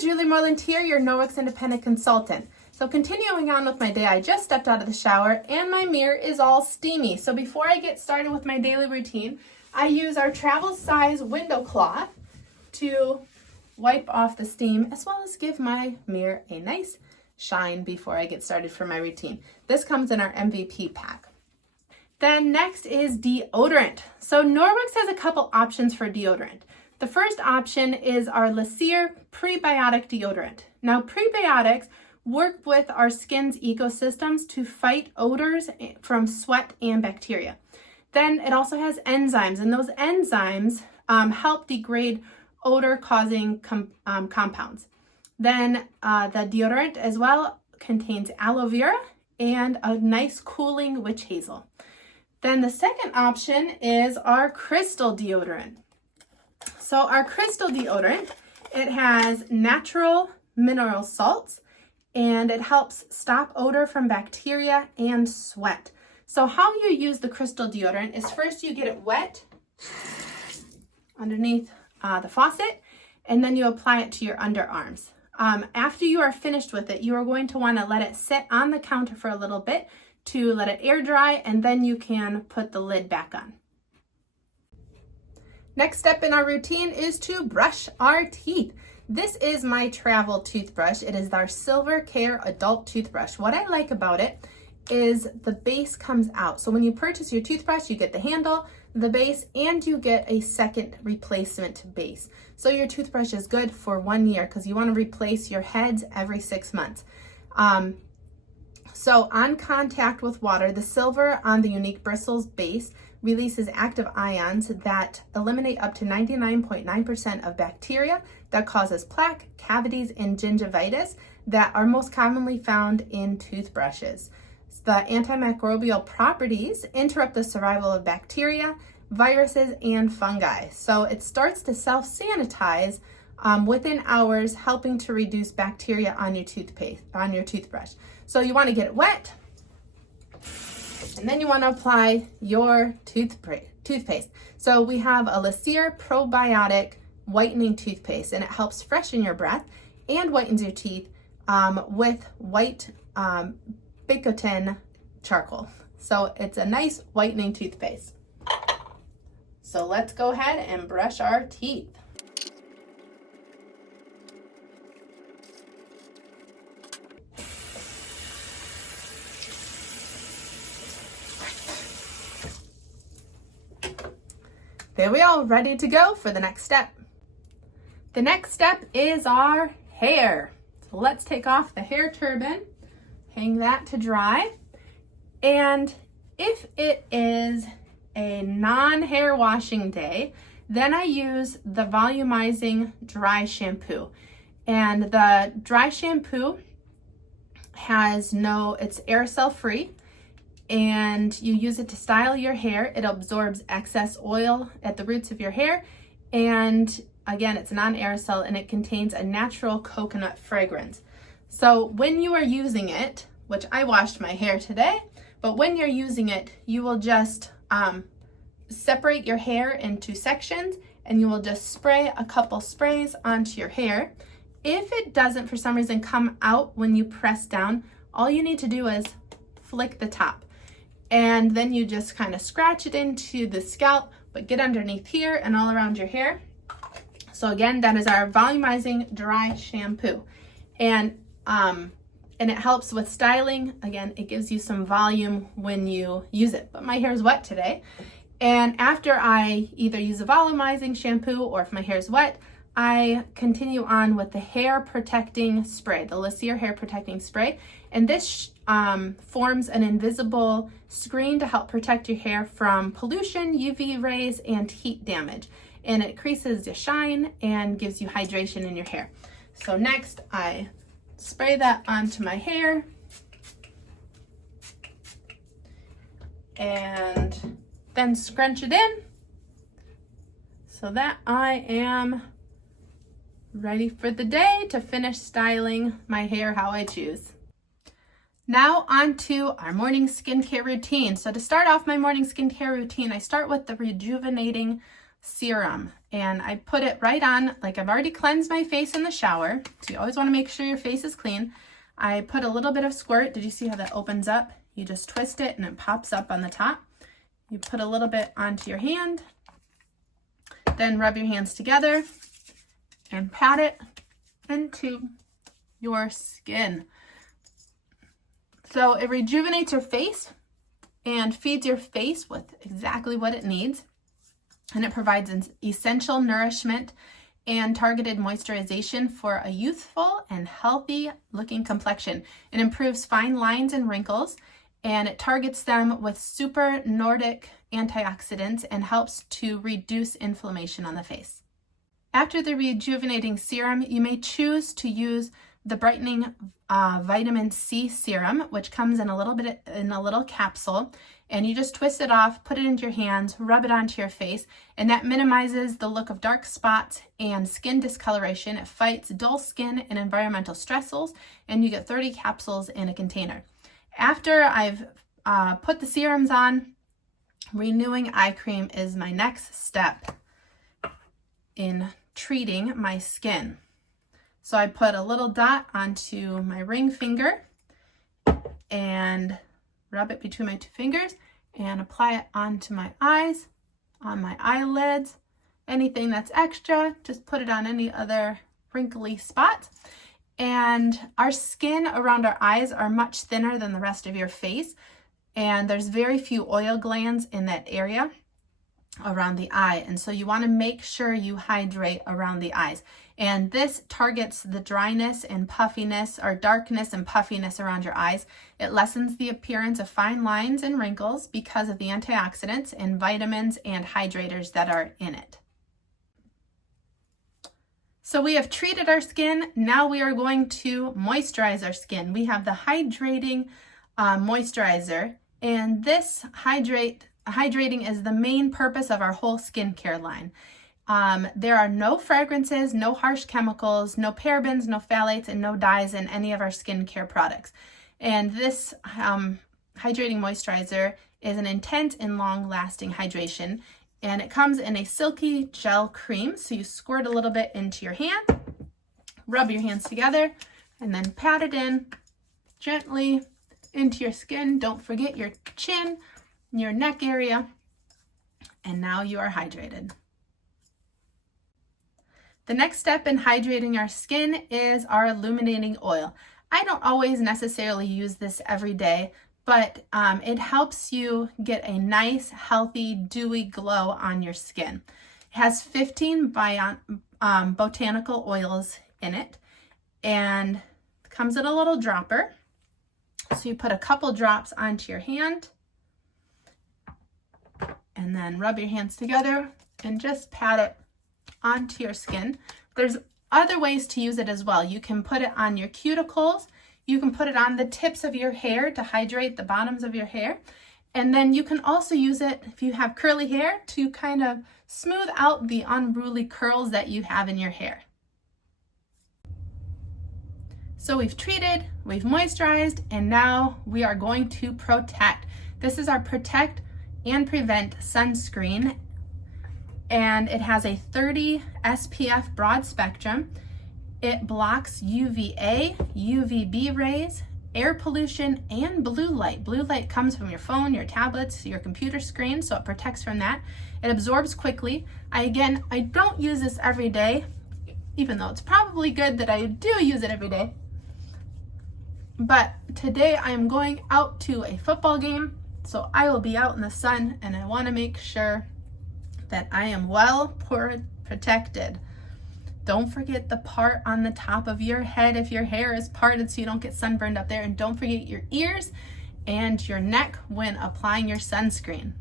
Julie Moreland here, your Norwex independent consultant. So continuing on with my day, I just stepped out of the shower and my mirror is all steamy. So before I get started with my daily routine, I use our travel size window cloth to wipe off the steam as well as give my mirror a nice shine before I get started for my routine. This comes in our MVP pack. Then next is deodorant. So Norwex has a couple options for deodorant. The first option is our Lysere Prebiotic deodorant. Now prebiotics work with our skin's ecosystems to fight odors from sweat and bacteria. Then it also has enzymes, and those enzymes help degrade odor-causing compounds. Then the deodorant as well contains aloe vera and a nice cooling witch hazel. Then the second option is our crystal deodorant. So our crystal deodorant, it has natural mineral salts and it helps stop odor from bacteria and sweat. So how you use the crystal deodorant is first you get it wet underneath the faucet, and then you apply it to your underarms. After you are finished with it, you are going to want to let it sit on the counter for a little bit to let it air dry, and then you can put the lid back on. Next step in our routine is to brush our teeth. This is my travel toothbrush. It is our Silver Care Adult Toothbrush. What I like about it is the base comes out. So when you purchase your toothbrush, you get the handle, the base, and you get a second replacement base. So your toothbrush is good for 1 year because you want to replace your heads every 6 months. So on contact with water, the silver on the unique bristles base releases active ions that eliminate up to 99.9% of bacteria that causes plaque, cavities, and gingivitis that are most commonly found in toothbrushes. The antimicrobial properties interrupt the survival of bacteria, viruses, and fungi. So it starts to self-sanitize within hours, helping to reduce bacteria on your toothbrush. So you want to get it wet, and then you want to apply your toothpaste. So we have a Lysere Probiotic Whitening Toothpaste, and it helps freshen your breath and whitens your teeth with white Bicotin charcoal. So it's a nice whitening toothpaste. So let's go ahead and brush our teeth. There we are, ready to go for the next step. The next step is our hair. So let's take off the hair turban, hang that to dry. And if it is a non-hair washing day, then I use the Volumizing Dry Shampoo. And the dry shampoo it's aerosol free, and you use it to style your hair. It absorbs excess oil at the roots of your hair, and again, it's non-aerosol, and it contains a natural coconut fragrance. So when you are using it, which I washed my hair today, but when you're using it, you will just separate your hair into sections, and you will just spray a couple sprays onto your hair. If it doesn't for some reason come out when you press down, all you need to do is flick the top, and then you just kind of scratch it into the scalp, but get underneath here and all around your hair. So again, that is our Volumizing Dry Shampoo, and it helps with styling. Again, it gives you some volume when you use it, but my hair is wet today. And after I either use a volumizing shampoo, or if my hair is wet, I continue on with the hair protecting spray, the Lysere hair protecting spray. And this forms an invisible screen to help protect your hair from pollution, UV rays, and heat damage. And it increases the shine and gives you hydration in your hair. So next, I spray that onto my hair, and then scrunch it in so that I am ready for the day to finish styling my hair how I choose. Now on to our morning skincare routine. So to start off my morning skincare routine, I start with the Rejuvenating Serum. And I put it right on, like I've already cleansed my face in the shower. So you always want to make sure your face is clean. I put a little bit of squirt. Did you see how that opens up? You just twist it and it pops up on the top. You put a little bit onto your hand, then rub your hands together and pat it into your skin. So it rejuvenates your face and feeds your face with exactly what it needs. And it provides an essential nourishment and targeted moisturization for a youthful and healthy looking complexion. It improves fine lines and wrinkles, and it targets them with super Nordic antioxidants and helps to reduce inflammation on the face. After the Rejuvenating Serum, you may choose to use the Brightening Vitamin C Serum, which comes in a little capsule, and you just twist it off, put it into your hands, rub it onto your face, and that minimizes the look of dark spots and skin discoloration. It fights dull skin and environmental stressors, and you get 30 capsules in a container. After I've put the serums on, renewing eye cream is my next step in treating my skin. So I put a little dot onto my ring finger and rub it between my two fingers and apply it onto my eyes, on my eyelids. Anything that's extra, just put it on any other wrinkly spot. And our skin around our eyes are much thinner than the rest of your face, and there's very few oil glands in that area around the eye, and so you want to make sure you hydrate around the eyes. And this targets the dryness and puffiness, or darkness and puffiness around your eyes. It lessens the appearance of fine lines and wrinkles because of the antioxidants and vitamins and hydrators that are in it. So we have treated our skin. Now we are going to moisturize our skin. We have the Hydrating Moisturizer, and this hydrating is the main purpose of our whole skincare line. There are no fragrances, no harsh chemicals, no parabens, no phthalates, and no dyes in any of our skincare products. And this Hydrating Moisturizer is an intense and long-lasting hydration, and it comes in a silky gel cream. So you squirt a little bit into your hand, rub your hands together, and then pat it in gently into your skin. Don't forget your chin, your neck area, and now you are hydrated. The next step in hydrating our skin is our illuminating oil. I don't always necessarily use this every day, but it helps you get a nice, healthy, dewy glow on your skin. It has 15 botanical oils in it, and it comes in a little dropper. So you put a couple drops onto your hand, and then rub your hands together and just pat it onto your skin. There's other ways to use it as well. You can put it on your cuticles. You can put it on the tips of your hair to hydrate the bottoms of your hair. And then you can also use it if you have curly hair to kind of smooth out the unruly curls that you have in your hair. So we've treated, we've moisturized, and now we are going to protect. This is our Protect and Prevent Sunscreen, and it has a 30 SPF broad spectrum. It blocks UVA, UVB rays, air pollution, and blue light. Blue light comes from your phone, your tablets, your computer screen, so it protects from that. It absorbs quickly. I don't use this every day, even though it's probably good that I do use it every day. But today I am going out to a football game, so I will be out in the sun, and I want to make sure that I am well protected. Don't forget the part on the top of your head if your hair is parted so you don't get sunburned up there, and don't forget your ears and your neck when applying your sunscreen.